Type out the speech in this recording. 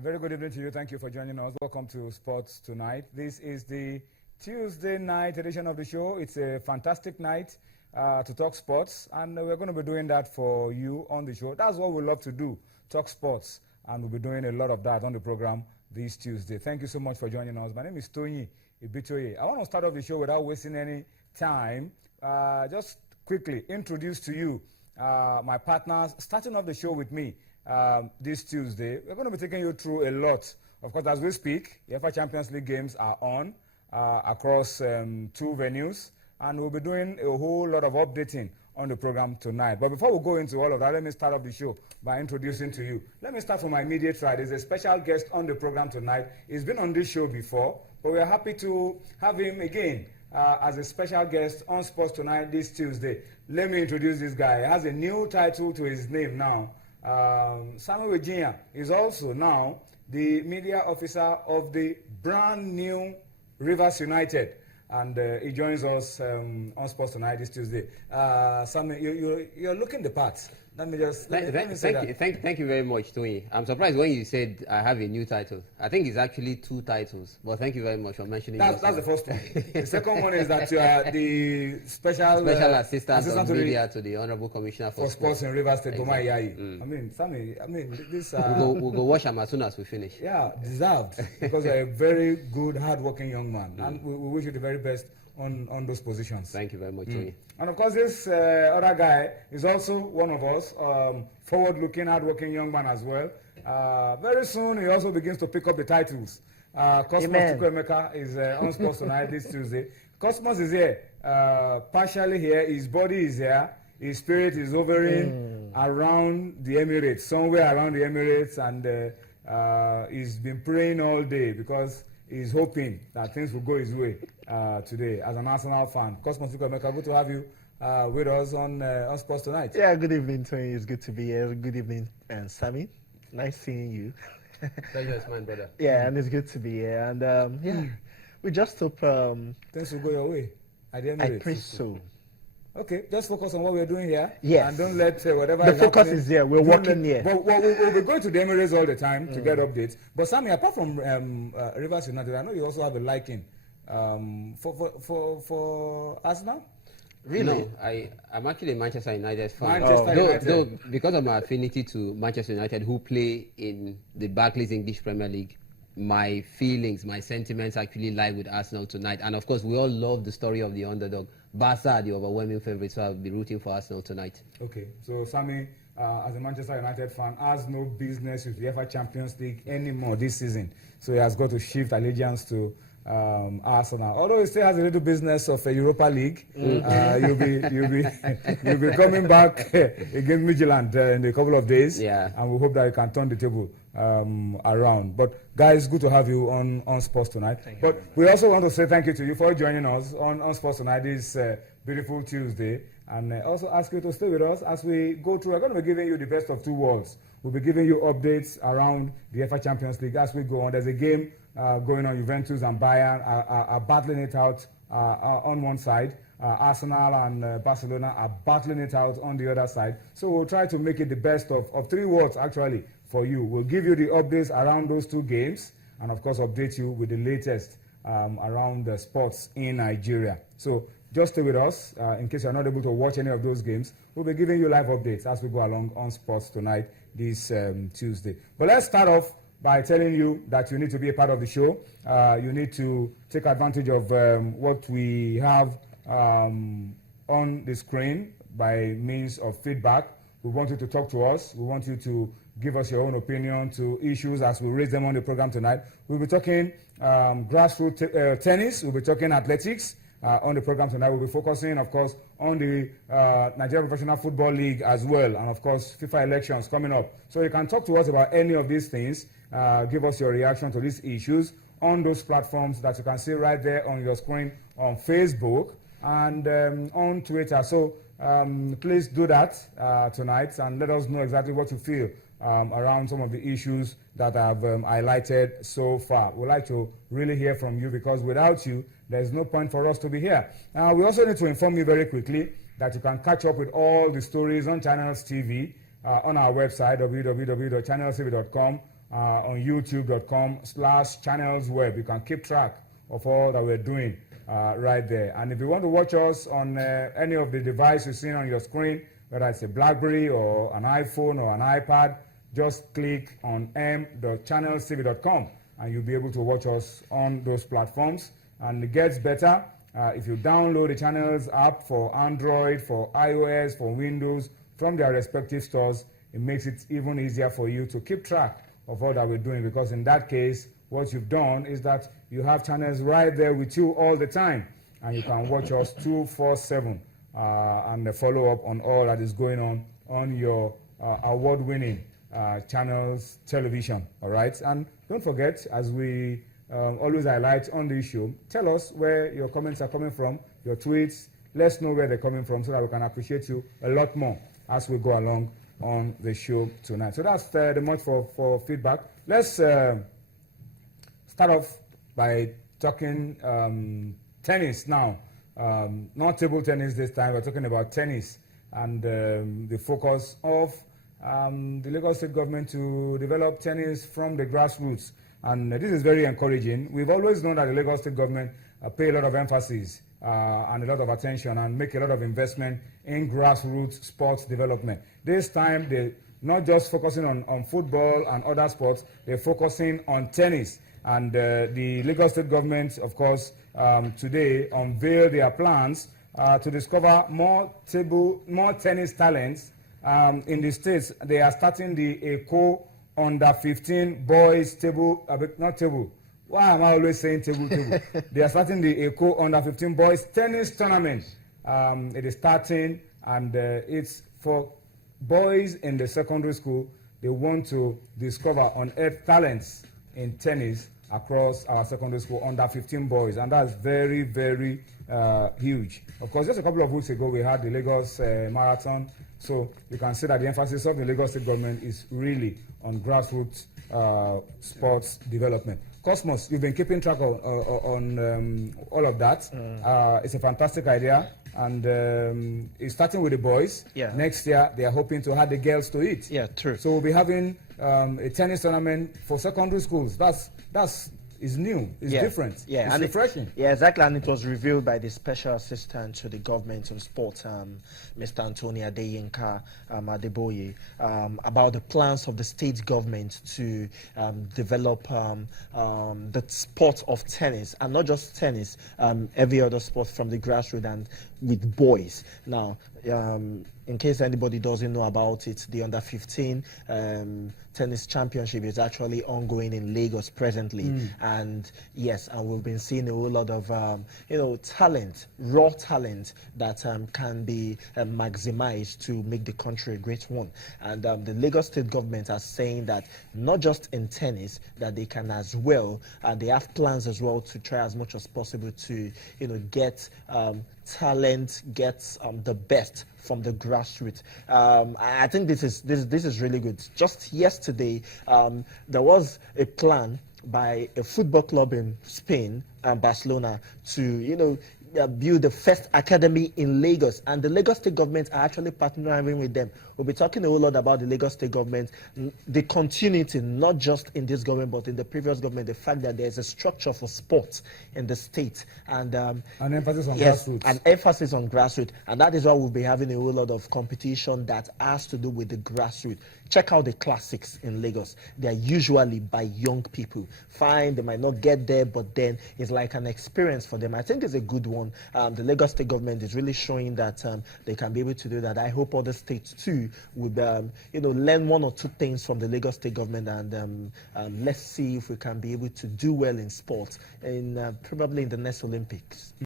A very good evening to you. Thank you for joining us. Welcome to Sports Tonight. This is the Tuesday night edition of the show. It's a fantastic night to talk sports, and we're going to be doing that for you on the show. That's what we love to do, talk sports, and we'll be doing a lot of that on the program this Tuesday. Thank you so much for joining us. My name is Tony Ibitoye. I want to start off the show without wasting any time. Just quickly introduce to you my partners, starting off the show with me. This Tuesday, we're going to be taking you through a lot. Of course, as we speak, the UEFA Champions League games are on across 2 venues, and we'll be doing a whole lot of updating on the program tonight. But before we go into all of that, let me start off the show by introducing to you. Let me start from my immediate right. There's a special guest on the program tonight. He's been on this show before, but we're happy to have him again as a special guest on Sports Tonight this Tuesday. Let me introduce this guy. He has a new title to his name now. Samuel Virginia is also now the media officer of the brand new Rivers United, and he joins us on Sports Tonight this Tuesday. Samuel, you're looking the part. Let me say that. Thank you very much, Tony. I'm surprised when you said I have a new title. I think it's actually 2 titles, but thank you very much for mentioning that. That's the first one. The second one is that you are the special assistant of media to the Honorable Commissioner for Sports in Rivers State, Toma Iyayi. Mm. I mean, Sammy, this... we'll go watch him as soon as we finish. Yeah, deserved, because you're a very good, hard-working young man, and we wish you the very best on those positions. Thank you very much, Tony. And of course, this other guy is also one of us, forward-looking, hard-working young man as well. Very soon, he also begins to pick up the titles. Cosmos Chukwuemeka is on Sports Tonight this Tuesday. Cosmos is here, partially here. His body is here. His spirit is hovering around the Emirates, somewhere around the Emirates, and he's been praying all day because he's hoping that things will go his way today as an Arsenal fan. Cosmos Chukwuemeka, good to have you with us on Sports Tonight. Yeah, good evening, Tony. It's good to be here. Good evening, Sammy. Nice seeing you. Pleasure is mine, brother. Yeah, and it's good to be here. And yeah, we just hope things will go your way at the Emirates. I pray so. Okay, just focus on what we're doing here. Yes. And don't let whatever the focus is here. We're working here. But we'll be going to the Emirates all the time to get updates. But Sammy, apart from Rivers United, I know you also have a liking for Arsenal. Really? No, I'm actually a Manchester United fan. United. Though, because of my affinity to Manchester United, who play in the Barclays English Premier League, my feelings, my sentiments actually lie with Arsenal tonight. And of course, we all love the story of the underdog. Barca are the overwhelming favourites, so I'll be rooting for Arsenal tonight. Okay, so Sammy, as a Manchester United fan, has no business with the UEFA Champions League anymore this season. So he has got to shift allegiance to Arsenal. Although he still has a little business of a Europa League, you'll be coming back against Midtjylland in a couple of days. Yeah. And we hope that you can turn the table around. But guys, good to have you on Sports Tonight. But we also want to say thank you to you for joining us on Sports Tonight this beautiful Tuesday, and also ask you to stay with us as we go through. We're going to be giving you the best of 2 worlds. We'll be giving you updates around the UEFA Champions League as we go on. There's a game going on. Juventus and Bayern are battling it out on one side. Arsenal and Barcelona are battling it out on the other side. So we'll try to make it the best of 3 worlds actually for you. We'll give you the updates around those 2 games, and of course update you with the latest around the sports in Nigeria. So just stay with us in case you're not able to watch any of those games. We'll be giving you live updates as we go along on Sports Tonight this Tuesday. But let's start off by telling you that you need to be a part of the show. You need to take advantage of what we have on the screen by means of feedback. We want you to talk to us. We want you to give us your own opinion to issues as we raise them on the program tonight. We'll be talking grassroots tennis. We'll be talking athletics on the program tonight. We'll be focusing, of course, on the Nigeria Professional Football League as well, and of course, FIFA elections coming up. So you can talk to us about any of these things. Give us your reaction to these issues on those platforms that you can see right there on your screen on Facebook and on Twitter. So please do that tonight and let us know exactly what you feel around some of the issues that I've highlighted so far. We'd like to really hear from you, because without you, there's no point for us to be here. We also need to inform you very quickly that you can catch up with all the stories on Channels TV on our website, www.channelstv.com, on youtube.com/channelsweb. You can keep track of all that we're doing right there. And if you want to watch us on any of the devices you've seen on your screen, whether it's a BlackBerry or an iPhone or an iPad, just click on m.channelstv.com and you'll be able to watch us on those platforms. And it gets better. If you download the Channels app for Android, for iOS, for Windows, from their respective stores, it makes it even easier for you to keep track of all that we're doing, because in that case, what you've done is that you have channels right there with you all the time, and you can watch us 247 and follow up on all that is going on your award-winning Channels television. All right, and don't forget, as we always highlight on the show, tell us where your comments are coming from, your tweets. Let's know where they're coming from so that we can appreciate you a lot more as we go along on the show tonight. So that's the much for feedback. Let's start off by talking tennis now. Not table tennis this time. We're talking about tennis and the focus of the Lagos State government to develop tennis from the grassroots. And this is very encouraging. We've always known that the Lagos State government pay a lot of emphasis and a lot of attention and make a lot of investment in grassroots sports development. This time, they're not just focusing on football and other sports, they're focusing on tennis. And the Lagos State government, of course, today unveiled their plans to discover more tennis talents in the states. They are starting the ECO under 15 boys table, not table. Why am I always saying table? They are starting the ECO under 15 boys tennis tournament. It is starting, and it's for boys in the secondary school. They want to discover unearth talents in tennis across our secondary school under 15 boys, and that's very, very huge. Of course, just a couple of weeks ago, we had the Lagos Marathon, so you can see that the emphasis of the Lagos State government is really on grassroots sports development. Cosmos, you've been keeping track on all of that. It's a fantastic idea, and it's starting with the boys. Yeah. Next year, they are hoping to add the girls to it. Yeah, true. So we'll be having a tennis tournament for secondary schools. That's is new. It's different. Yeah, it's and refreshing. Yeah, exactly. And it was revealed by the special assistant to the government on sports, Mr. Antonio Adeyinka Adeboye, about the plans of the state government to develop the sport of tennis, and not just tennis, every other sport from the grassroots and with boys. Now, in case anybody doesn't know about it, the under 15 tennis championship is actually ongoing in Lagos presently. And yes, and we've been seeing a whole lot of talent, raw talent that can be maximized to make the country a great one. And the Lagos State government are saying that not just in tennis, that they can as well, they have plans as well to try as much as possible to get talent, get the best from the grassroots. I think this is really good. Just yesterday, there was a plan by a football club in Spain and Barcelona to build the first academy in Lagos, and the Lagos State government are actually partnering with them. We'll be talking a whole lot about the Lagos State government, the continuity, not just in this government, but in the previous government, the fact that there's a structure for sports in the state, and an emphasis on grassroots. An emphasis on grassroots, and that is why we'll be having a whole lot of competition that has to do with the grassroots. Check out the classics in Lagos. They are usually by young people. Fine, they might not get there, but then it's like an experience for them. I think it's a good one. The Lagos State government is really showing that they can be able to do that. I hope other states too would, learn one or two things from the Lagos State government, and let's see if we can be able to do well in sports, probably in the next Olympics.